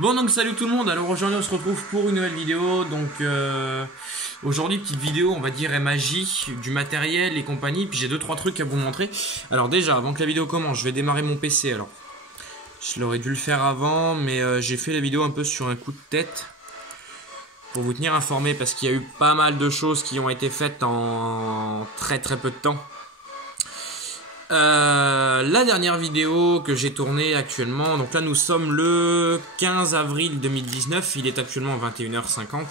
Bon donc salut tout le monde, alors aujourd'hui on se retrouve pour une nouvelle vidéo. Donc aujourd'hui petite vidéo on va dire magie, du matériel et compagnie. Puis j'ai 2-3 trucs à vous montrer. Alors déjà avant que la vidéo commence je vais démarrer mon PC. Alors je l'aurais dû le faire avant, mais j'ai fait la vidéo un peu sur un coup de tête pour vous tenir informé, parce qu'il y a eu pas mal de choses qui ont été faites en très peu de temps. La dernière vidéo que j'ai tournée actuellement, donc là nous sommes le 15 avril 2019, il est actuellement 21h50.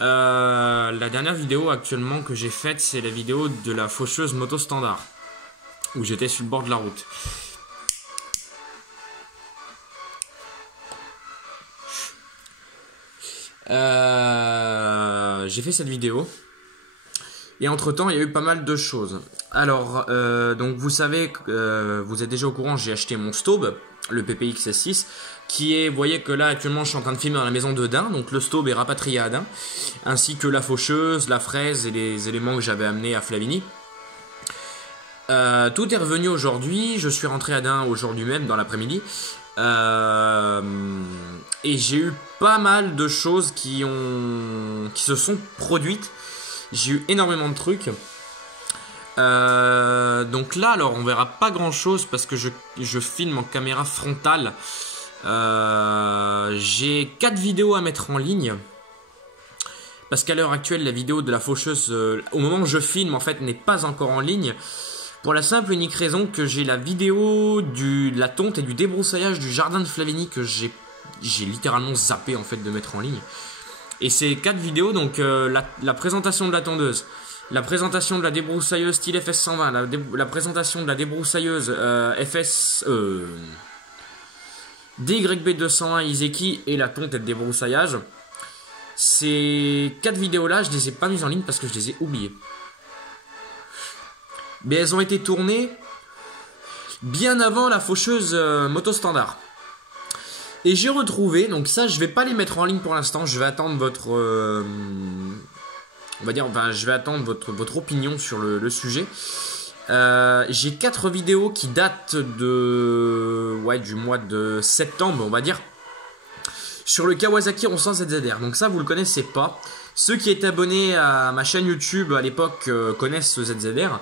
La dernière vidéo actuellement que j'ai faite, c'est la vidéo de la faucheuse moto standard, où j'étais sur le bord de la route. J'ai fait cette vidéo. Et entre temps, il y a eu pas mal de choses. Alors, donc vous savez, vous êtes déjà au courant, j'ai acheté mon Staub, le PPX S6, qui est, vous voyez que là actuellement je suis en train de filmer dans la maison de Dain, donc le Staub est rapatrié à Dain, ainsi que la faucheuse, la fraise et les éléments que j'avais amenés à Flavigny. Tout est revenu aujourd'hui, je suis rentré à Dain aujourd'hui même, dans l'après-midi, et j'ai eu pas mal de choses qui se sont produites. J'ai eu énormément de trucs. Donc là, alors on verra pas grand chose parce que je filme en caméra frontale. J'ai 4 vidéos à mettre en ligne. Parce qu'à l'heure actuelle, la vidéo de la faucheuse, au moment où je filme, en fait, n'est pas encore en ligne. Pour la simple et unique raison que j'ai la vidéo de la tonte et du débroussaillage du jardin de Flavigny que j'ai littéralement zappé en fait de mettre en ligne. Et ces 4 vidéos, donc la présentation de la tondeuse, la présentation de la débroussailleuse style FS120, la présentation de la débroussailleuse DYB201 Izeki et la tonte et le débroussaillage. Ces 4 vidéos là, je les ai pas mises en ligne parce que je les ai oubliées. Mais elles ont été tournées bien avant la faucheuse moto standard. Et j'ai retrouvé, donc ça je vais pas les mettre en ligne pour l'instant, je vais attendre votre on va dire, enfin, je vais attendre votre opinion sur le sujet. J'ai 4 vidéos qui datent du mois de septembre, on va dire, sur le Kawasaki 1100 ZZR. Donc ça vous le connaissez pas. Ceux qui étaient abonnés à ma chaîne YouTube à l'époque connaissent ce ZZR.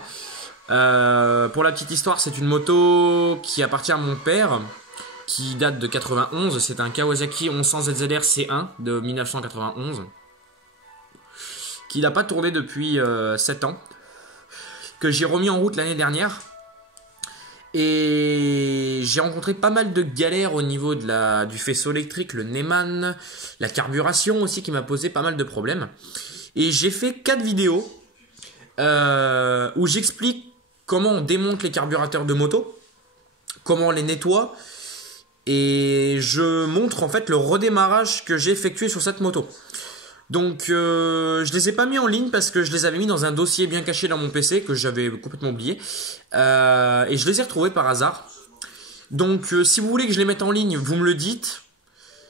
Pour la petite histoire, c'est une moto qui appartient à mon père, qui date de 91, c'est un Kawasaki 1100 ZZR C1 de 1991, qui n'a pas tourné depuis 7 ans, que j'ai remis en route l'année dernière. Et j'ai rencontré pas mal de galères au niveau du faisceau électrique, le Neyman, la carburation aussi qui m'a posé pas mal de problèmes. Et j'ai fait 4 vidéos où j'explique comment on démonte les carburateurs de moto, comment on les nettoie, et je montre en fait le redémarrage que j'ai effectué sur cette moto. Donc je les ai pas mis en ligne parce que je les avais mis dans un dossier bien caché dans mon PC que j'avais complètement oublié, et je les ai retrouvés par hasard. Donc si vous voulez que je les mette en ligne, vous me le dites.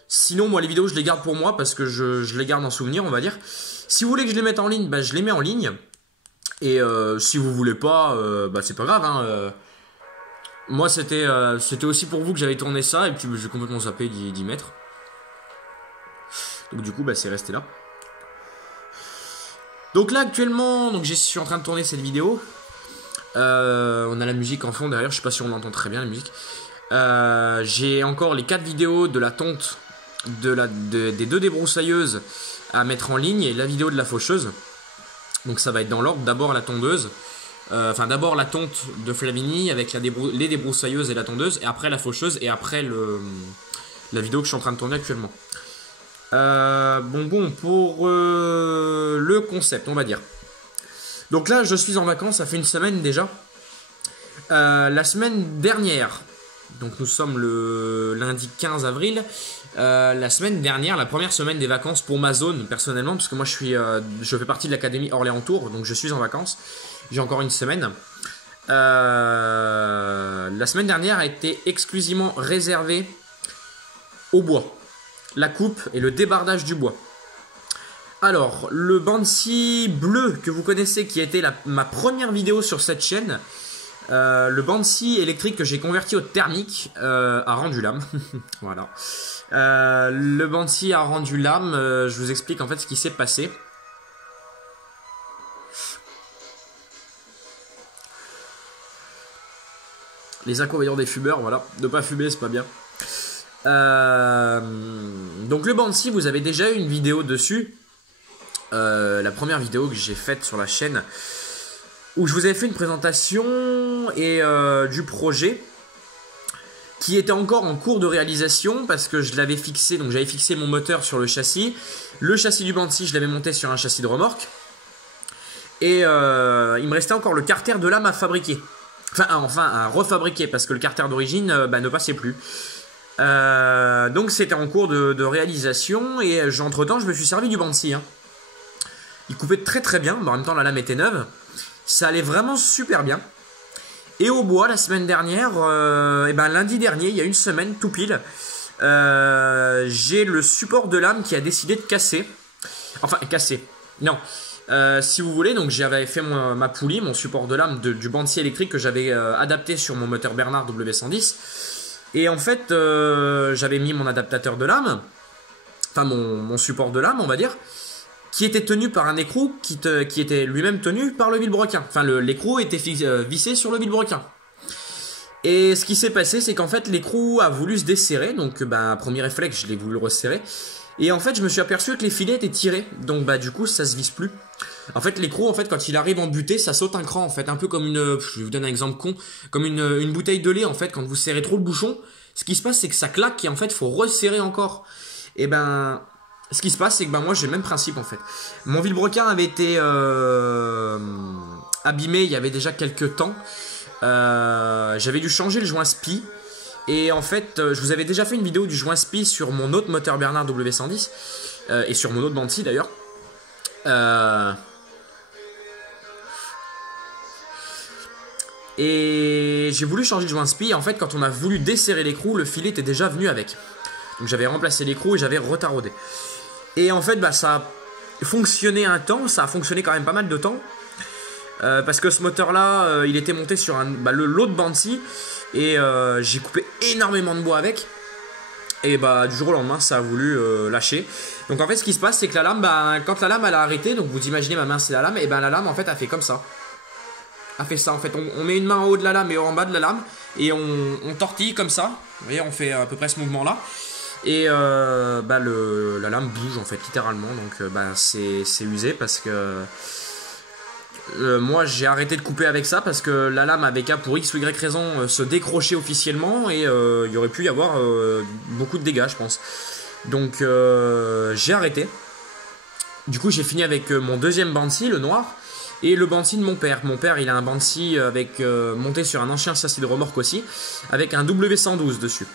Sinon moi les vidéos je les garde pour moi parce que je les garde en souvenir, on va dire. Si vous voulez que je les mette en ligne, bah, je les mets en ligne. Et si vous voulez pas, bah, c'est pas grave hein. Moi c'était aussi pour vous que j'avais tourné ça, et puis j'ai complètement zappé d'y mettre. Donc du coup bah, c'est resté là. Donc là actuellement, donc je suis en train de tourner cette vidéo. On a la musique en fond derrière, je sais pas si on entend très bien la musique. J'ai encore les 4 vidéos de la tonte, des 2 débroussailleuses à mettre en ligne, et la vidéo de la faucheuse. Donc ça va être dans l'ordre, d'abord la tondeuse. Enfin d'abord la tonte de Flavigny avec les débroussailleuses et la tondeuse, et après la faucheuse, et après la vidéo que je suis en train de tourner actuellement. Bon pour le concept, on va dire. Donc là je suis en vacances, ça fait une semaine déjà. La semaine dernière, donc nous sommes le lundi 15 avril, la semaine dernière, la première semaine des vacances pour ma zone personnellement, parce que moi je fais partie de l'académie Orléans-Tours, donc je suis en vacances, j'ai encore une semaine. La semaine dernière a été exclusivement réservée au bois, la coupe et le débardage du bois. Alors, le Banshee bleu que vous connaissez, qui a été ma première vidéo sur cette chaîne, Le Banshee électrique que j'ai converti au thermique a rendu l'âme. Voilà. Le Banshee a rendu l'âme. Je vous explique en fait ce qui s'est passé. Les inconvénients des fumeurs, voilà. Ne pas fumer, c'est pas bien. Donc le Banshee, vous avez déjà eu une vidéo dessus. La première vidéo que j'ai faite sur la chaîne, où je vous avais fait une présentation du projet qui était encore en cours de réalisation parce que je l'avais fixé, donc j'avais fixé mon moteur sur le châssis. Le châssis du Banshee, je l'avais monté sur un châssis de remorque. Et il me restait encore le carter de lame à fabriquer. Enfin à refabriquer parce que le carter d'origine ne passait plus. Donc c'était en cours de réalisation et entre temps je me suis servi du Banshee. Il coupait très très bien, en même temps la lame était neuve. Ça allait vraiment super bien. Et au bois, la semaine dernière, lundi dernier, il y a une semaine, tout pile, j'ai le support de lame qui a décidé de casser. Enfin, casser. Non. Si vous voulez, donc j'avais fait ma poulie, mon support de lame du Banshee électrique que j'avais adapté sur mon moteur Bernard W110. Et en fait, j'avais mis mon adaptateur de lame, enfin mon support de lame, on va dire, qui était tenu par un écrou qui était lui-même tenu par le vilebrequin. Enfin, l'écrou était vissé sur le vilebrequin. Et ce qui s'est passé, c'est qu'en fait, l'écrou a voulu se desserrer. Donc, premier réflexe, je l'ai voulu resserrer. Et en fait, je me suis aperçu que les filets étaient tirés. Donc, du coup, ça se visse plus. En fait, l'écrou, en fait, quand il arrive en butée, ça saute un cran, en fait. Un peu comme je vais vous donner un exemple con, comme une bouteille de lait, en fait, quand vous serrez trop le bouchon. Ce qui se passe, c'est que ça claque et en fait, il faut resserrer encore. Et ce qui se passe, c'est que moi j'ai le même principe en fait. Mon vilebrequin avait été abîmé il y avait déjà quelques temps. J'avais dû changer le joint SPI. Et en fait, je vous avais déjà fait une vidéo du joint SPI sur mon autre moteur Bernard W110. Et sur mon autre Banshee d'ailleurs. Et j'ai voulu changer le joint SPI. Et en fait, quand on a voulu desserrer l'écrou, le filet était déjà venu avec. Donc j'avais remplacé l'écrou et j'avais retaraudé. Et en fait, ça a fonctionné un temps, ça a fonctionné quand même pas mal de temps. Parce que ce moteur-là, il était monté sur l'autre Banshee. Et j'ai coupé énormément de bois avec. Et du jour au lendemain, ça a voulu lâcher. Donc en fait, ce qui se passe, c'est que la lame, quand la lame elle a arrêté, donc vous imaginez ma main c'est la lame, et la lame en fait a fait comme ça. A fait ça en fait. On met une main en haut de la lame et en bas de la lame. Et on tortille comme ça. Vous voyez, on fait à peu près ce mouvement-là. Et la lame bouge en fait littéralement, donc c'est usé parce que moi j'ai arrêté de couper avec ça parce que la lame avait qu'à pour X ou Y raison se décrocher officiellement et il y aurait pu y avoir beaucoup de dégâts je pense. Donc j'ai arrêté. Du coup j'ai fini avec mon deuxième Banshee, le noir, et le Banshee de mon père. Mon père il a un Banshee monté sur un ancien châssis de remorque aussi, avec un W112 dessus.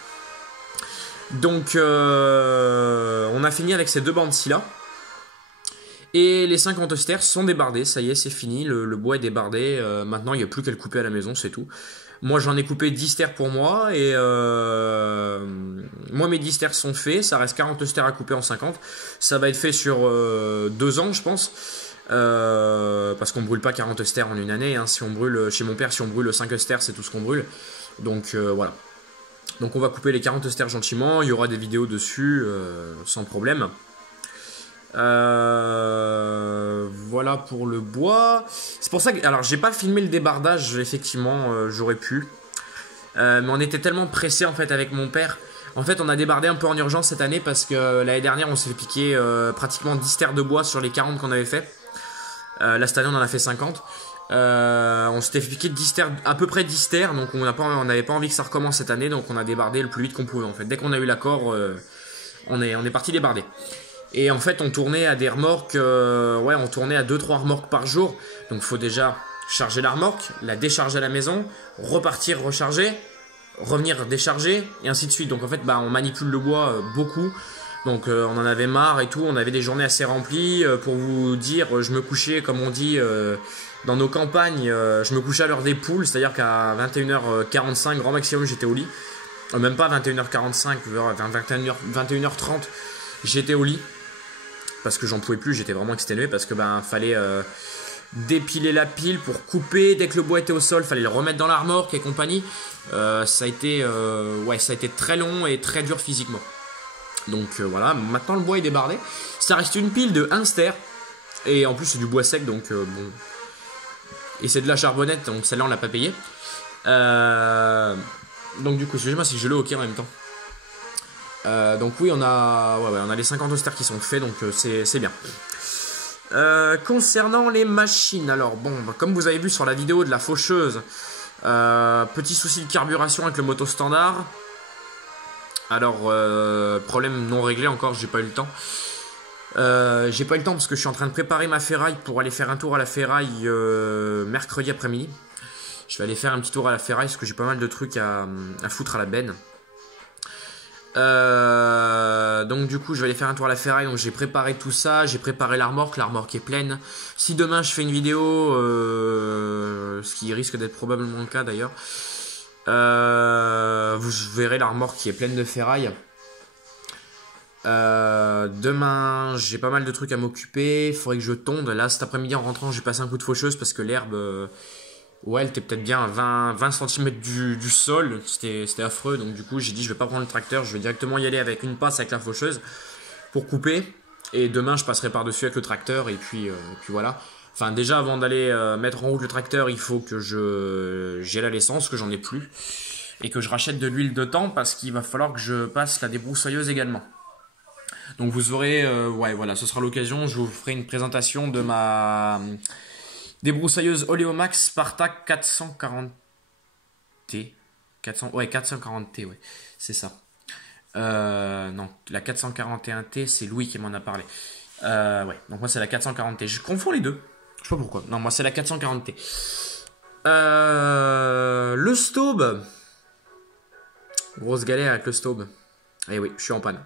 Donc on a fini avec ces deux Banshee là. Et les 50 stères sont débardés, ça y est c'est fini, le bois est débardé, maintenant il n'y a plus qu'à le couper à la maison, c'est tout. Moi j'en ai coupé 10 stères pour moi et moi mes 10 stères sont faits, ça reste 40 stères à couper en 50. Ça va être fait sur 2 ans je pense, parce qu'on ne brûle pas 40 stères en une année, si on brûle, chez mon père si on brûle 5 stères c'est tout ce qu'on brûle. Donc voilà. Donc on va couper les 40 stères gentiment, il y aura des vidéos dessus sans problème. Voilà pour le bois. C'est pour ça que, alors j'ai pas filmé le débardage effectivement, j'aurais pu. Mais on était tellement pressé en fait avec mon père. En fait on a débardé un peu en urgence cette année parce que l'année dernière on s'est fait piquer pratiquement 10 stères de bois sur les 40 qu'on avait fait. Là cette année on en a fait 50. On s'était fait piquer 10 stères, à peu près 10 stères, donc on n'avait pas envie que ça recommence cette année, donc on a débardé le plus vite qu'on pouvait en fait. Dès qu'on a eu l'accord, on est parti débarder. Et en fait on tournait à des remorques, on tournait à 2-3 remorques par jour, donc il faut déjà charger la remorque, la décharger à la maison, repartir recharger, revenir décharger, et ainsi de suite. Donc en fait on manipule le bois beaucoup. Donc on en avait marre et tout, on avait des journées assez remplies. Pour vous dire, je me couchais, comme on dit, dans nos campagnes, je me couchais à l'heure des poules, c'est-à-dire qu'à 21h45, grand maximum, j'étais au lit. Même pas 21h45, vers 21h30, j'étais au lit. Parce que j'en pouvais plus, j'étais vraiment exténué, parce que dépiler la pile pour couper. Dès que le bois était au sol, fallait le remettre dans la remorque et compagnie. Ça a été très long et très dur physiquement. Donc voilà, maintenant le bois est débardé. Ça reste une pile de 1 ster. Et en plus c'est du bois sec, donc bon. Et c'est de la charbonnette, donc celle-là on l'a pas payé. Donc du coup, excusez-moi si je le hockey en même temps. Donc oui, on a les 50 austères qui sont faits, donc c'est bien. Concernant les machines, alors bon, comme vous avez vu sur la vidéo de la faucheuse, petit souci de carburation avec le moto standard. Alors, problème non réglé encore, j'ai pas eu le temps. J'ai pas eu le temps parce que je suis en train de préparer ma ferraille pour aller faire un tour à la ferraille mercredi après-midi. Je vais aller faire un petit tour à la ferraille parce que j'ai pas mal de trucs à foutre à la benne. Donc du coup je vais aller faire un tour à la ferraille. Donc j'ai préparé tout ça, j'ai préparé la remorque est pleine. Si demain je fais une vidéo, ce qui risque d'être probablement le cas d'ailleurs, vous verrez la remorque qui est pleine de ferraille. Demain j'ai pas mal de trucs à m'occuper, il faudrait que je tonde. Là cet après-midi en rentrant j'ai passé un coup de faucheuse parce que l'herbe... ouais, elle était peut-être bien à 20 cm du sol, c'était affreux, donc du coup j'ai dit je vais pas prendre le tracteur, je vais directement y aller avec une passe avec la faucheuse pour couper, et demain je passerai par-dessus avec le tracteur, et puis voilà. Enfin déjà avant d'aller mettre en route le tracteur, il faut que j'ai la l'essence, que j'en ai plus, et que je rachète de l'huile de temps, parce qu'il va falloir que je passe la débroussailleuse également. Donc vous aurez, ouais voilà, ce sera l'occasion, je vous ferai une présentation de ma... débroussailleuse Oleomax Spartak 440T. 440T, ouais, c'est ça. Non, la 441T, c'est Louis qui m'en a parlé. Ouais, donc moi c'est la 440T. Je confonds les deux. Je sais pas pourquoi. Non, moi c'est la 440T. Le Staub. Grosse galère avec le Staub. Eh oui, je suis en panne.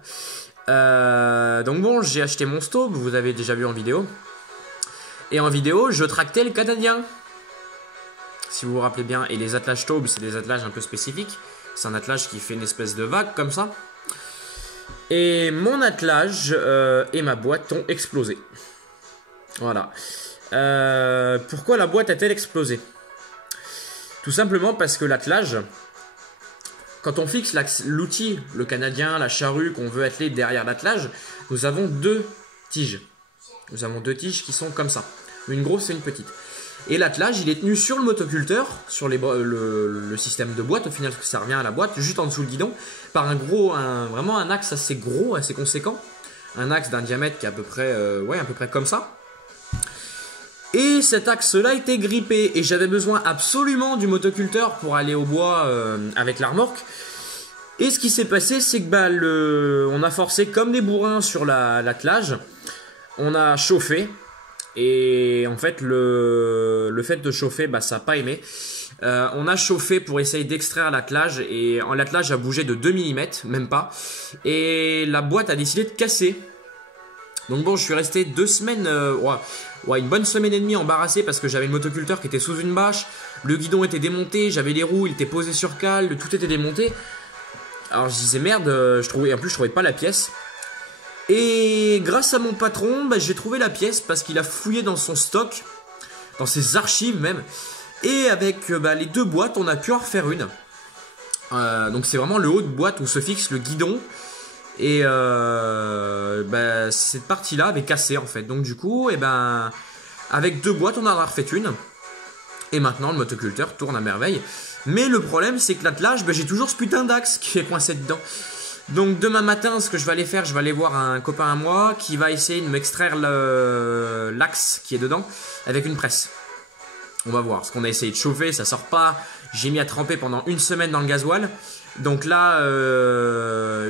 Donc bon, j'ai acheté mon Staub, vous avez déjà vu en vidéo. Et en vidéo, je tractais le canadien. Si vous vous rappelez bien. Et les attelages Staub, c'est des attelages un peu spécifiques. C'est un attelage qui fait une espèce de vague comme ça. Et mon attelage et ma boîte ont explosé. Voilà. Pourquoi la boîte a-t-elle explosé? Tout simplement parce que l'attelage, quand on fixe l'outil, le canadien, la charrue qu'on veut atteler derrière l'attelage, nous avons deux tiges. Nous avons deux tiges qui sont comme ça. Une grosse et une petite. Et l'attelage, il est tenu sur le motoculteur, sur le système de boîte, au final ça revient à la boîte, juste en dessous le guidon, par vraiment un axe assez gros, assez conséquent. Un axe d'un diamètre qui est à peu près comme ça. Et cet axe-là était grippé, et j'avais besoin absolument du motoculteur pour aller au bois avec la remorque. Et ce qui s'est passé, c'est que on a forcé comme des bourrins sur l'attelage. On a chauffé, et en fait le fait de chauffer, ça n'a pas aimé. On a chauffé pour essayer d'extraire l'attelage, et l'attelage a bougé de 2 mm, même pas, et la boîte a décidé de casser. Donc bon, je suis resté 2 semaines, une bonne semaine et demie embarrassé, parce que j'avais le motoculteur qui était sous une bâche, le guidon était démonté, j'avais les roues, il était posé sur cale, tout était démonté. Alors je disais merde, en plus je trouvais pas la pièce. Et grâce à mon patron, j'ai trouvé la pièce parce qu'il a fouillé dans son stock, dans ses archives même. Et avec les deux boîtes, on a pu en refaire une. Donc c'est vraiment le haut de boîte où se fixe le guidon. Et cette partie-là avait cassé en fait. Donc du coup, avec deux boîtes, on en a refait une. Et maintenant, le motoculteur tourne à merveille. Mais le problème, c'est que l'attelage, j'ai toujours ce putain d'axe qui est coincé dedans. Donc demain matin, ce que je vais aller faire, je vais aller voir un copain à moi qui va essayer de m'extraire l'axe qui est dedans avec une presse. On va voir, parce qu'on a essayé de chauffer, ça sort pas. J'ai mis à tremper pendant 1 semaine dans le gasoil. Donc là,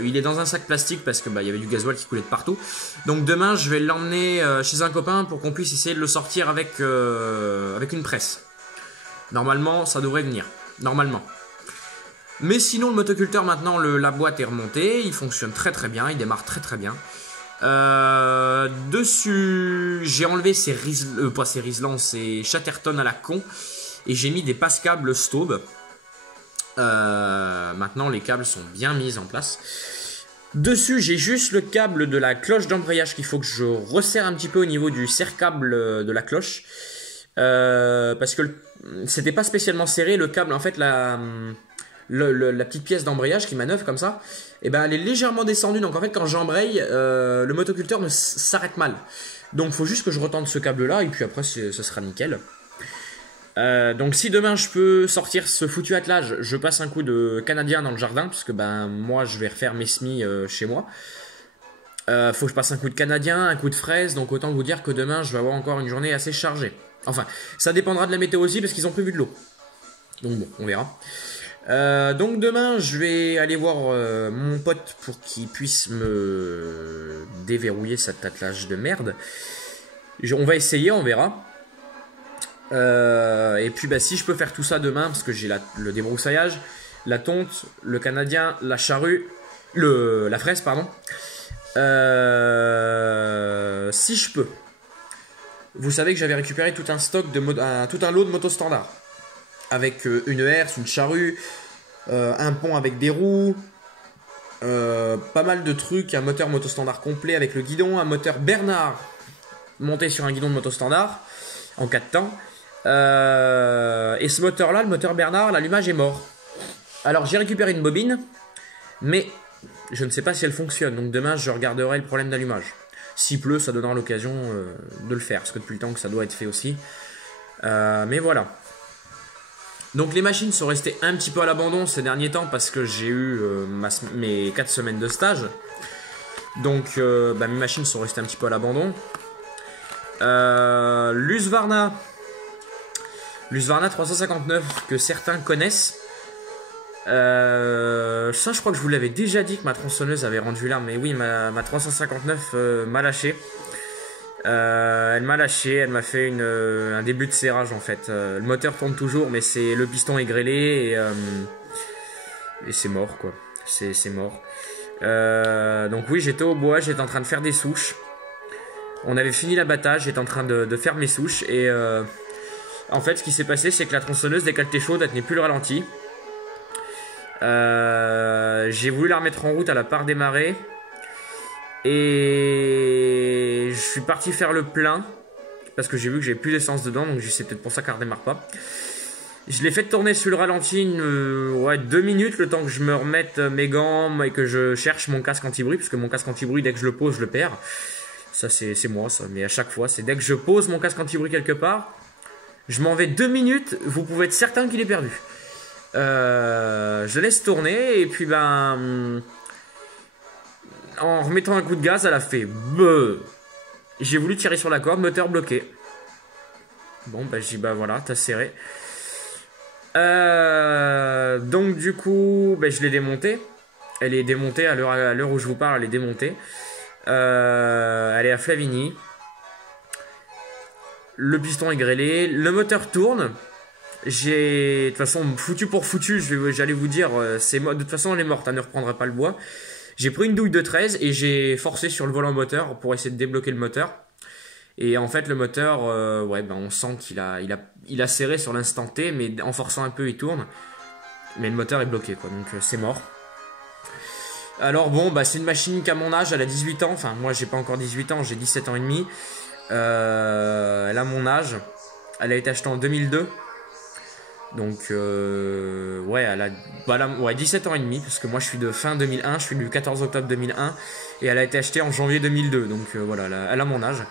il est dans un sac plastique parce que il y avait du gasoil qui coulait de partout. Donc demain, je vais l'emmener chez un copain pour qu'on puisse essayer de le sortir avec une presse. Normalement, ça devrait venir. Normalement. Mais sinon, le motoculteur, maintenant, la boîte est remontée. Il fonctionne très très bien. Il démarre très très bien. Dessus, j'ai enlevé ces Chatterton à la con. Et j'ai mis des passe-câbles Staub. Maintenant, les câbles sont bien mis en place. Dessus, j'ai juste le câble de la cloche d'embrayage qu'il faut que je resserre un petit peu au niveau du serre-câble de la cloche. parce que c'était pas spécialement serré le câble. En fait, la petite pièce d'embrayage qui manœuvre comme ça, et ben elle est légèrement descendue. Donc en fait, quand j'embraye, le motoculteur s'arrête mal. Donc il faut juste que je retente ce câble là et puis après ce sera nickel. Donc si demain je peux sortir ce foutu attelage, je passe un coup de canadien dans le jardin, puisque ben moi je vais refaire mes semis chez moi. Faut que je passe un coup de canadien, un coup de fraise, donc autant vous dire que demain je vais avoir encore une journée assez chargée. Enfin, ça dépendra de la météo aussi parce qu'ils ont prévu de l'eau. Donc bon, on verra. Donc demain je vais aller voir mon pote pour qu'il puisse me déverrouiller cet attelage de merde. On va essayer, on verra. Et puis bah, si je peux faire tout ça demain, parce que j'ai le débroussaillage, la tonte, le canadien, la charrue, la fraise pardon. Si je peux. Vous savez que j'avais récupéré tout un stock tout un lot de motos standards. Avec une herse, une charrue, un pont avec des roues, pas mal de trucs, un moteur moto standard complet avec le guidon, un moteur Bernard monté sur un guidon de moto standard en 4 temps. Et ce moteur là, le moteur Bernard, l'allumage est mort. Alors j'ai récupéré une bobine, mais je ne sais pas si elle fonctionne, donc demain je regarderai le problème d'allumage. S'il pleut, ça donnera l'occasion de le faire, parce que depuis le temps que ça doit être fait aussi. Mais voilà. Donc les machines sont restées un petit peu à l'abandon ces derniers temps parce que j'ai eu mes 4 semaines de stage. Donc mes machines sont restées un petit peu à l'abandon. L'Husqvarna 359 que certains connaissent. Ça je crois que je vous l'avais déjà dit que ma tronçonneuse avait rendu là, mais oui, ma 359 m'a lâché. Elle m'a lâché, elle m'a fait un début de serrage en fait. Le moteur tourne toujours, mais le piston est grêlé et c'est mort quoi. C'est mort. Donc oui, j'étais au bois, j'étais en train de faire des souches. On avait fini l'abattage, j'étais en train de faire mes souches et en fait ce qui s'est passé c'est que la tronçonneuse dès qu'elle était chaude elle tenait plus le ralenti. J'ai voulu la remettre en route, elle a pas redémarré. Et je suis parti faire le plein parce que j'ai vu que j'ai plus d'essence dedans, donc c'est peut-être pour ça qu'elle redémarre pas. Je l'ai fait tourner sur le ralenti 2 minutes, le temps que je me remette mes gants et que je cherche mon casque anti-bruit, parce que mon casque anti-bruit dès que je le pose je le perds. Ça c'est moi ça, mais à chaque fois c'est dès que je pose mon casque anti-bruit quelque part, je m'en vais 2 minutes, vous pouvez être certain qu'il est perdu. Je laisse tourner et puis en remettant un coup de gaz, elle a fait beuh. J'ai voulu tirer sur la corde, moteur bloqué. Bon, bah, j'ai dit, bah voilà, t'as serré. Donc, du coup, bah, je l'ai démontée. Elle est démontée à l'heure où je vous parle, elle est démontée. Elle est à Flavigny. Le piston est grêlé. Le moteur tourne. De toute façon, foutu pour foutu, j'allais vous dire, de toute façon, elle est morte, elle ne reprendra pas le bois. J'ai pris une douille de 13 et j'ai forcé sur le volant moteur pour essayer de débloquer le moteur. Et en fait, le moteur, on sent qu'il a serré sur l'instant T, mais en forçant un peu, il tourne. Mais le moteur est bloqué, quoi, donc c'est mort. Alors bon, bah, c'est une machine qu'à mon âge, elle a 18 ans. Enfin, moi, j'ai pas encore 18 ans, j'ai 17 ans et demi. Elle a mon âge. Elle a été achetée en 2002. Donc elle a 17 ans et demi, parce que moi je suis de fin 2001, je suis du 14 octobre 2001 et elle a été achetée en janvier 2002, donc voilà, elle a mon âge.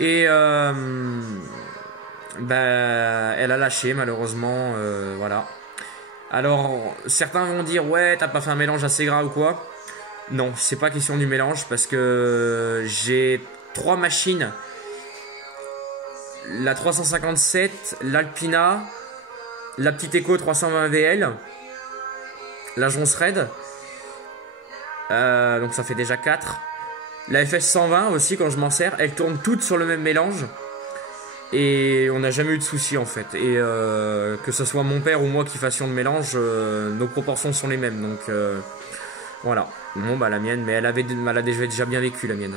Et elle a lâché malheureusement, voilà. Alors certains vont dire ouais, t'as pas fait un mélange assez gras ou quoi. Non, c'est pas question du mélange parce que j'ai 3 machines, la 357, l'Alpina, la petite Eco 320 VL, la Jonce Red, donc ça fait déjà 4. La FS 120 aussi, quand je m'en sers, elles tournent toutes sur le même mélange. Et on n'a jamais eu de soucis en fait. Et que ce soit mon père ou moi qui fassions le mélange, nos proportions sont les mêmes. Donc voilà. Bon bah la mienne, mais elle a déjà bien vécu la mienne.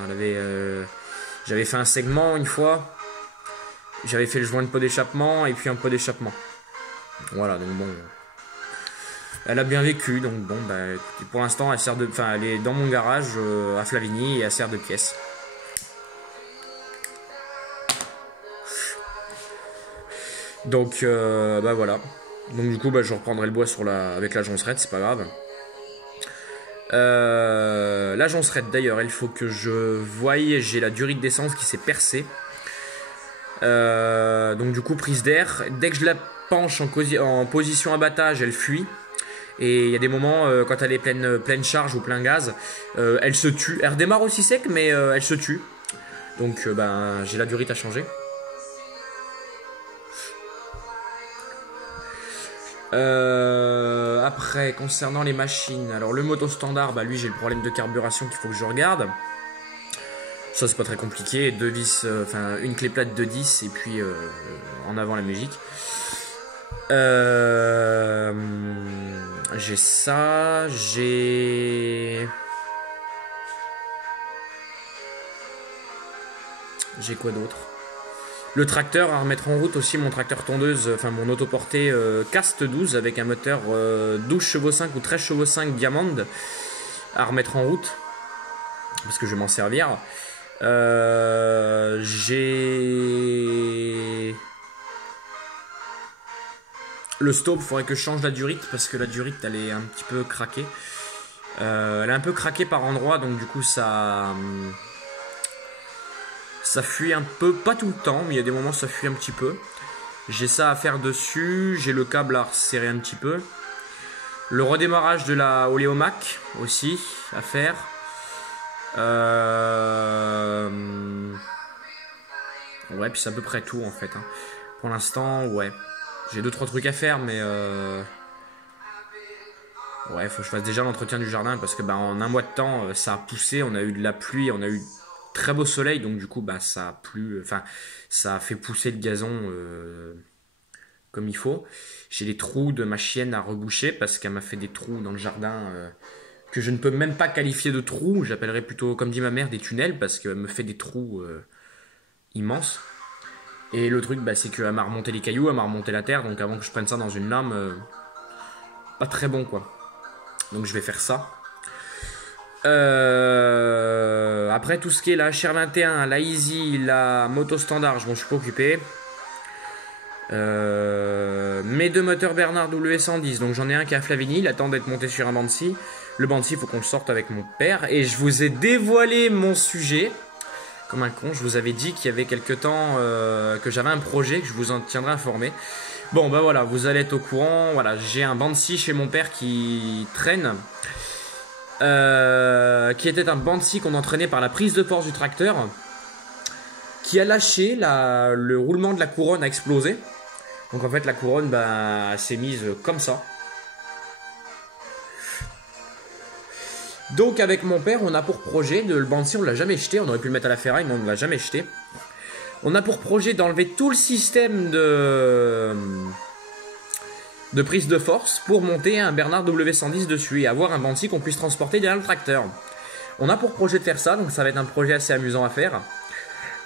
J'avais fait un segment une fois. J'avais fait le joint de pot d'échappement et puis un pot d'échappement. Voilà, donc bon, elle a bien vécu, donc bon, bah, écoutez, pour l'instant, elle est dans mon garage à Flavigny et elle sert de pièce. Donc bah voilà. Donc du coup bah, je reprendrai le bois avec la joncerette, c'est pas grave. La joncerette d'ailleurs, il faut que je voie, j'ai la durite d'essence qui s'est percée. Donc du coup prise d'air. Dès que je la penche en position abattage, elle fuit. Et il y a des moments, quand elle est pleine charge ou plein gaz, elle se tue. Elle redémarre aussi sec, mais elle se tue. Donc ben, j'ai la durite à changer. Après, concernant les machines, alors le moto standard, bah lui j'ai le problème de carburation qu'il faut que je regarde. Ça c'est pas très compliqué, deux vis, enfin une clé plate de 10 et puis en avant la musique. J'ai ça, j'ai quoi d'autre? Le tracteur à remettre en route aussi, mon tracteur tondeuse, enfin mon autoporté Cast 12 avec un moteur 12 chevaux 5 ou 13 chevaux 5 Diamond à remettre en route parce que je vais m'en servir. J'ai le stop, il faudrait que je change la durite parce que la durite elle est un petit peu craquée. Elle est un peu craquée par endroits, donc du coup ça fuit un peu, pas tout le temps, mais il y a des moments ça fuit un petit peu. J'ai ça à faire dessus, j'ai le câble à resserrer un petit peu. Le redémarrage de la Oléomac aussi à faire. Ouais, puis c'est à peu près tout en fait. Hein. Pour l'instant, ouais. J'ai 2-3 trucs à faire, mais ouais, faut que je fasse déjà l'entretien du jardin parce que bah, en un mois de temps, ça a poussé, on a eu de la pluie, on a eu très beau soleil, donc du coup bah, ça a plu, enfin ça a fait pousser le gazon comme il faut. J'ai les trous de ma chienne à reboucher parce qu'elle m'a fait des trous dans le jardin que je ne peux même pas qualifier de trous, j'appellerais plutôt, comme dit ma mère, des tunnels parce qu'elle me fait des trous immenses. Et le truc, bah, c'est qu'elle m'a remonté les cailloux, elle m'a remonté la terre, donc avant que je prenne ça dans une lame, pas très bon quoi. Donc je vais faire ça. Après tout ce qui est la HR21, la Easy, la moto standard, je m'en suis pas occupé. Mes deux moteurs Bernard W110, donc j'en ai un qui est à Flavigny, il attend d'être monté sur un Banshee. Le Banshee, il faut qu'on le sorte avec mon père. Et je vous ai dévoilé mon sujet. Comme un con, je vous avais dit qu'il y avait quelques temps que j'avais un projet, que je vous en tiendrai informé. Bon, bah voilà, vous allez être au courant. Voilà, j'ai un Banshee chez mon père qui traîne. Qui était un Banshee qu'on entraînait par la prise de force du tracteur. Qui a lâché, le roulement de la couronne a explosé. Donc en fait, la couronne bah, s'est mise comme ça. Donc avec mon père, on a pour projet, le Banshee on l'a jamais jeté, on aurait pu le mettre à la ferraille mais on ne l'a jamais jeté. On a pour projet d'enlever tout le système de prise de force pour monter un Bernard W110 dessus et avoir un Banshee qu'on puisse transporter derrière le tracteur. On a pour projet de faire ça, donc ça va être un projet assez amusant à faire.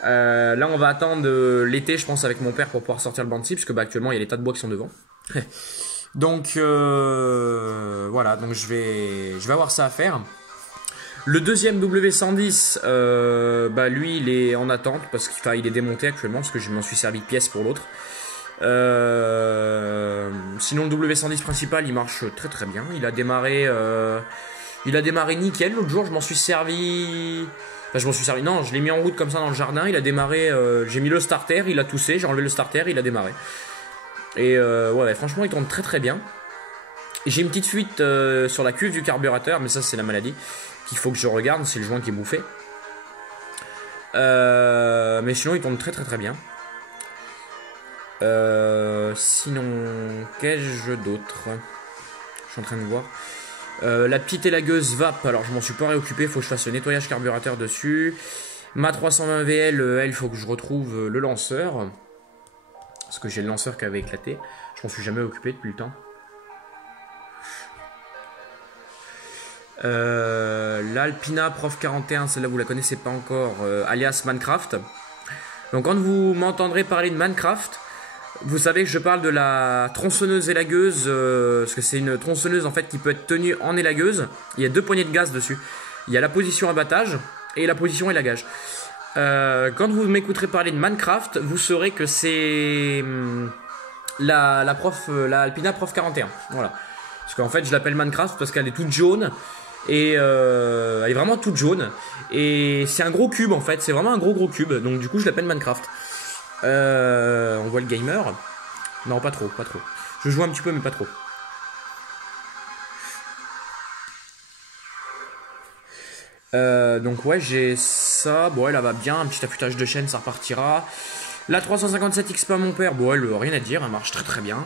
Là on va attendre l'été je pense avec mon père pour pouvoir sortir le Banshee, parce que bah, actuellement il y a les tas de bois qui sont devant. Donc voilà, donc je vais avoir ça à faire. Le deuxième W110, bah lui il est en attente parce qu'il est démonté actuellement parce que je m'en suis servi de pièce pour l'autre. Sinon le W110 principal il marche très très bien. Il a démarré nickel. L'autre jour je m'en suis servi. Enfin, non, je l'ai mis en route comme ça dans le jardin. Il a démarré. J'ai mis le starter, il a toussé. J'ai enlevé le starter, il a démarré. Et ouais, franchement, il tourne très très bien. J'ai une petite fuite sur la cuve du carburateur, mais ça, c'est la maladie qu'il faut que je regarde. C'est le joint qui est bouffé. Mais sinon, il tourne très très très bien. Sinon, qu'ai-je d'autre? Je suis en train de voir. La petite élagueuse VAP, alors je m'en suis pas réoccupé, il faut que je fasse le nettoyage carburateur dessus. Ma 320 VL, elle, il faut que je retrouve le lanceur. Parce que j'ai le lanceur qui avait éclaté. Je m'en suis jamais occupé depuis le temps. L'Alpina Prof 41, celle-là vous la connaissez pas encore, alias Minecraft. Donc quand vous m'entendrez parler de Minecraft, vous savez que je parle de la tronçonneuse élagueuse, parce que c'est une tronçonneuse en fait qui peut être tenue en élagueuse. Il y a deux poignées de gaz dessus. Il y a la position abattage et la position élagage. Quand vous m'écouterez parler de Minecraft, vous saurez que c'est la Alpina Prof 41. Voilà. Parce qu'en fait, je l'appelle Minecraft parce qu'elle est toute jaune. Et elle est vraiment toute jaune. Et c'est un gros cube en fait. C'est vraiment un gros cube. Donc du coup, je l'appelle Minecraft. On voit le gamer. Non, pas trop. Je joue un petit peu, mais pas trop. Donc ouais, j'ai ça. Bon, elle va bien. Un petit affûtage de chaîne, ça repartira. La 357 XP à mon père. Bon, elle, rien à dire. Elle marche très bien.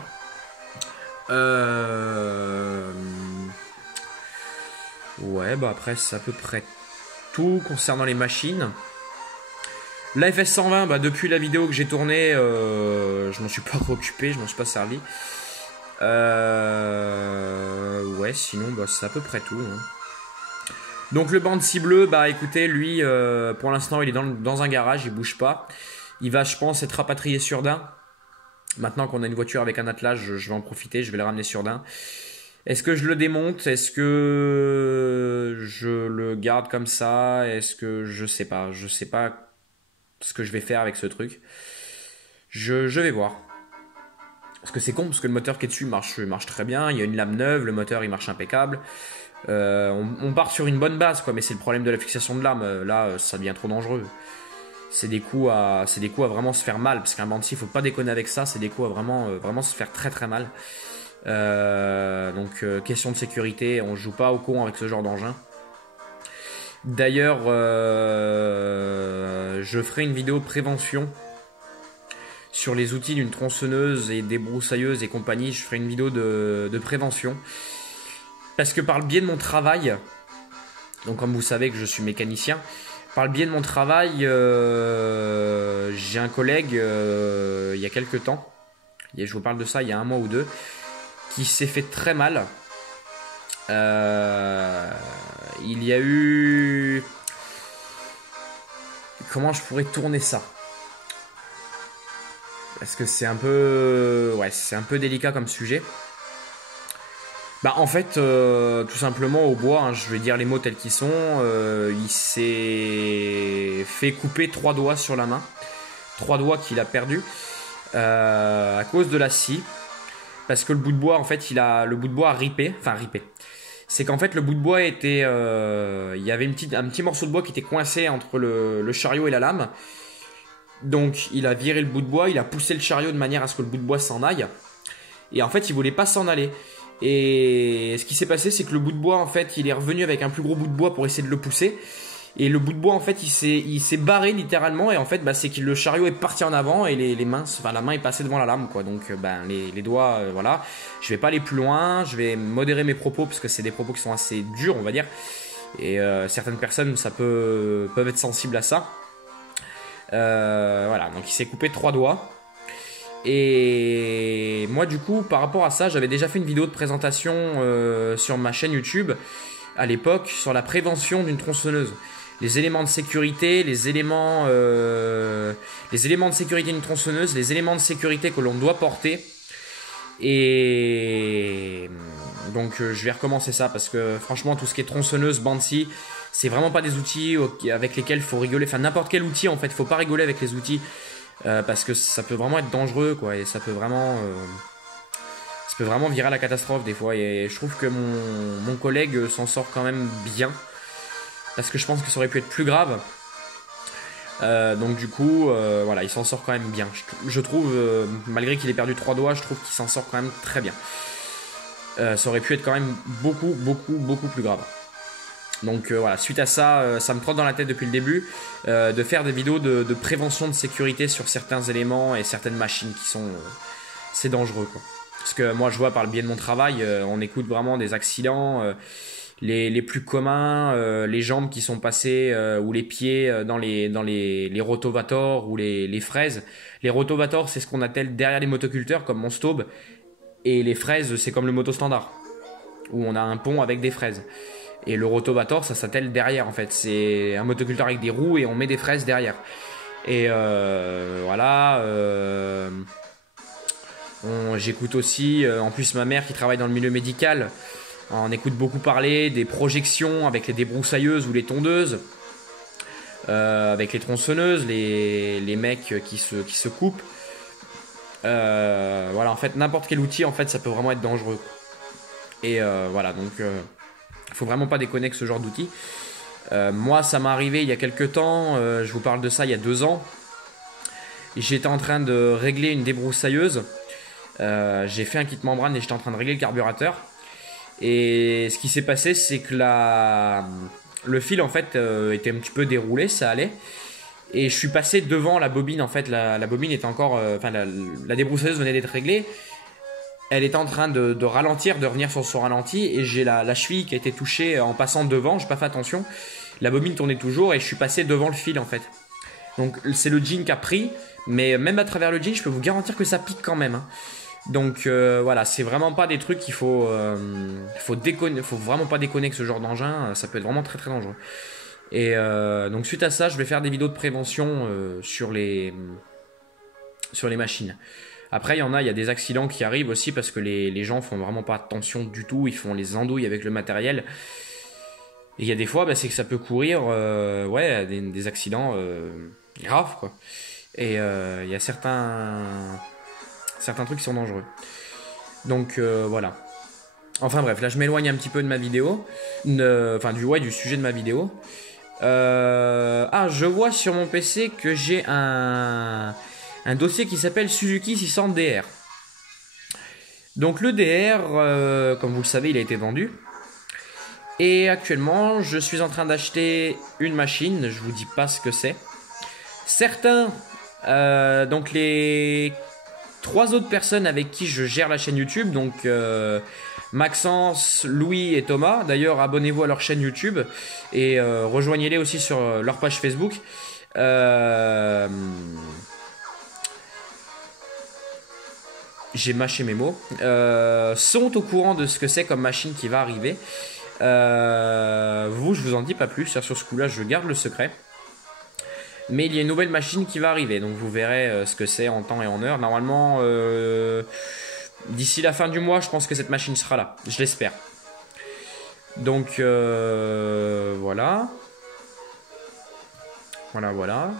Ouais, bah après, c'est à peu près tout concernant les machines. La FS120, bah depuis la vidéo que j'ai tournée, je m'en suis pas occupé, je m'en suis pas servi. Ouais, sinon, bah, c'est à peu près tout. Hein. Donc le Banshee bleu, bah écoutez, lui, pour l'instant, il est dans un garage, il bouge pas. Il va, je pense, être rapatrié sur Dain. Maintenant qu'on a une voiture avec un attelage, je vais en profiter, je vais le ramener sur Dain. Est-ce que je le démonte? Est-ce que je le garde comme ça? Est-ce que je sais pas ce que je vais faire avec ce truc. Je vais voir. Parce que c'est con, parce que le moteur qui est dessus marche très bien. Il y a une lame neuve, le moteur il marche impeccable. On part sur une bonne base, quoi, mais c'est le problème de la fixation de lame. Là, ça devient trop dangereux. C'est des coups à vraiment se faire mal. Parce qu'un Banshee, il faut pas déconner avec ça. C'est des coups à vraiment se faire très mal. Donc, question de sécurité, on joue pas au con avec ce genre d'engin. D'ailleurs, je ferai une vidéo prévention sur les outils d'une tronçonneuse et des broussailleuses et compagnie. Je ferai une vidéo de prévention. Parce que par le biais de mon travail, donc comme vous savez que je suis mécanicien, par le biais de mon travail, j'ai un collègue, il y a quelques temps, et je vous parle de ça il y a 1 mois ou 2, qui s'est fait très mal. Il y a eu... Comment je pourrais tourner ça? Parce que c'est un peu... Ouais, c'est un peu délicat comme sujet. Bah en fait, tout simplement au bois, hein, je vais dire les mots tels qu'ils sont, il s'est fait couper 3 doigts sur la main. 3 doigts qu'il a perdus à cause de la scie. Parce que le bout de bois, en fait, le bout de bois a ripé. Enfin, ripé. C'est qu'en fait, le bout de bois était... il y avait un petit morceau de bois qui était coincé entre le chariot et la lame. Donc, il a viré le bout de bois, il a poussé le chariot de manière à ce que le bout de bois s'en aille. Et en fait, il voulait pas s'en aller. Et ce qui s'est passé, c'est que le bout de bois, en fait, il est revenu avec un plus gros bout de bois pour essayer de le pousser. Et le bout de bois, en fait, il s'est barré littéralement. Et en fait, bah, c'est que le chariot est parti en avant et la main est passée devant la lame, quoi. Donc, les doigts, voilà. Je vais pas aller plus loin. Je vais modérer mes propos parce que c'est des propos qui sont assez durs, on va dire. Et certaines personnes, peuvent être sensibles à ça. Voilà. Donc, il s'est coupé 3 doigts. Et moi, du coup, par rapport à ça, j'avais déjà fait une vidéo de présentation sur ma chaîne YouTube à l'époque sur la prévention d'une tronçonneuse. Les éléments de sécurité, les éléments de sécurité d'une tronçonneuse, les éléments de sécurité que l'on doit porter. Et donc je vais recommencer ça parce que franchement tout ce qui est tronçonneuse, Banshee, c'est vraiment pas des outils avec lesquels il faut rigoler. Enfin n'importe quel outil en fait, faut pas rigoler avec les outils parce que ça peut vraiment être dangereux quoi et ça peut vraiment virer à la catastrophe des fois. Et je trouve que mon collègue s'en sort quand même bien. Parce que je pense que ça aurait pu être plus grave. Donc du coup, voilà, il s'en sort quand même bien. Je trouve, malgré qu'il ait perdu 3 doigts, je trouve qu'il s'en sort quand même très bien. Ça aurait pu être quand même beaucoup plus grave. Donc voilà, suite à ça, ça me trotte dans la tête depuis le début de faire des vidéos de prévention de sécurité sur certains éléments et certaines machines qui sont... c'est dangereux quoi. Parce que moi je vois par le biais de mon travail, on écoute vraiment des accidents... les plus communs, les jambes qui sont passées ou les pieds dans les rotovators ou les fraises. Les rotovators, c'est ce qu'on appelle derrière les motoculteurs, comme mon Staub. Et les fraises, c'est comme le moto standard, où on a un pont avec des fraises. Et le rotovator, ça s'attelle derrière, en fait. C'est un motoculteur avec des roues et on met des fraises derrière. Et voilà... j'écoute aussi, en plus ma mère qui travaille dans le milieu médical... On écoute beaucoup parler des projections avec les débroussailleuses ou les tondeuses, avec les tronçonneuses, les mecs qui se coupent. Voilà, en fait, n'importe quel outil, en fait, ça peut vraiment être dangereux. Et voilà, donc faut vraiment pas déconner avec ce genre d'outil. Moi, ça m'est arrivé il y a quelques temps, je vous parle de ça il y a 2 ans. J'étais en train de régler une débroussailleuse. J'ai fait un kit membrane et j'étais en train de régler le carburateur. Et ce qui s'est passé, c'est que le fil, en fait, était un petit peu déroulé, ça allait. Et je suis passé devant la bobine, en fait, la bobine était encore... Enfin, la débroussailleuse venait d'être réglée. Elle était en train de ralentir, de revenir sur son ralenti. Et j'ai la cheville qui a été touchée en passant devant, j'ai pas fait attention. La bobine tournait toujours et je suis passé devant le fil, en fait. Donc c'est le jean qui a pris, mais même à travers le jean, je peux vous garantir que ça pique quand même, hein. Donc voilà, c'est vraiment pas des trucs qu'il faut déconner, faut vraiment pas déconner avec ce genre d'engin, ça peut être vraiment très très dangereux. Et donc suite à ça, je vais faire des vidéos de prévention sur les machines. Après, il y a des accidents qui arrivent aussi parce que les gens font vraiment pas attention du tout, ils font les andouilles avec le matériel. Et il y a des fois, c'est que ça peut courir des accidents graves, quoi. Et il y a certains trucs qui sont dangereux. Donc voilà. Enfin bref, là je m'éloigne un petit peu de ma vidéo. Du sujet de ma vidéo. Je vois sur mon PC que j'ai un dossier qui s'appelle Suzuki 600 DR. Donc le DR, comme vous le savez, il a été vendu. Et actuellement, je suis en train d'acheter une machine. Je vous dis pas ce que c'est. Certains, donc les 3 autres personnes avec qui je gère la chaîne YouTube, donc Maxence, Louis et Thomas. D'ailleurs, abonnez-vous à leur chaîne YouTube et rejoignez-les aussi sur leur page Facebook. J'ai mâché mes mots. Sont au courant de ce que c'est comme machine qui va arriver. Je vous en dis pas plus. Sur ce coup-là, je garde le secret. Mais il y a une nouvelle machine qui va arriver, donc vous verrez ce que c'est en temps et en heure. Normalement, d'ici la fin du mois, je pense que cette machine sera là. Je l'espère. Donc, voilà. Voilà.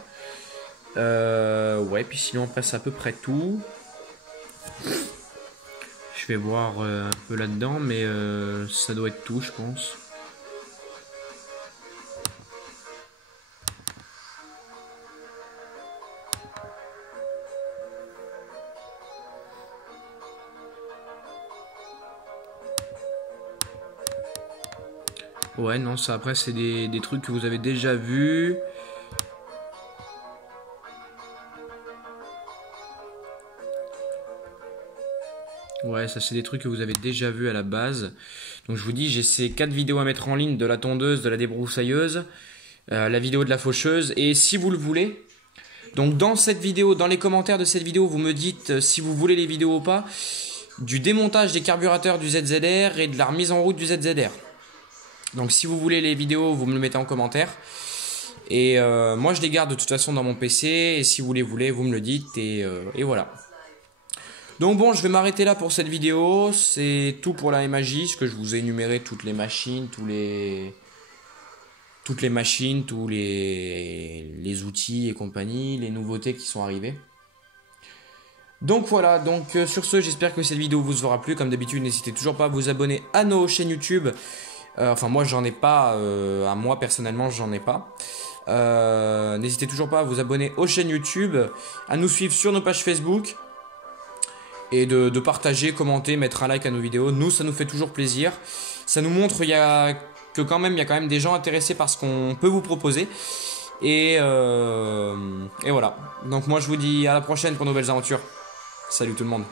Ouais, puis sinon, après, c'est à peu près tout. Je vais voir un peu là-dedans, mais ça doit être tout, je pense. Ouais, non, ça après c'est des trucs que vous avez déjà vus. Ouais, ça c'est des trucs que vous avez déjà vus à la base. Donc je vous dis, j'ai ces 4 vidéos à mettre en ligne de la tondeuse, de la débroussailleuse, la vidéo de la faucheuse. Et si vous le voulez, donc dans cette vidéo, dans les commentaires de cette vidéo, vous me dites si vous voulez les vidéos ou pas, du démontage des carburateurs du ZZR et de la remise en route du ZZR. Donc si vous voulez les vidéos, vous me le mettez en commentaire. Et moi je les garde de toute façon dans mon PC. Et si vous les voulez, vous me le dites. Et voilà. Donc bon, je vais m'arrêter là pour cette vidéo. C'est tout pour la MAJ. Ce que je vous ai énuméré toutes les machines, tous les outils et compagnie, les nouveautés qui sont arrivées. Donc voilà, sur ce, j'espère que cette vidéo vous aura plu. Comme d'habitude, n'hésitez toujours pas à vous abonner à nos chaînes YouTube. Moi j'en ai pas, à moi personnellement j'en ai pas. N'hésitez toujours pas à vous abonner aux chaînes YouTube, à nous suivre sur nos pages Facebook et de partager, commenter, mettre un like à nos vidéos. Nous ça nous fait toujours plaisir. Ça nous montre qu'il y a quand même des gens intéressés par ce qu'on peut vous proposer. Et voilà. Donc moi je vous dis à la prochaine pour de nouvelles aventures. Salut tout le monde.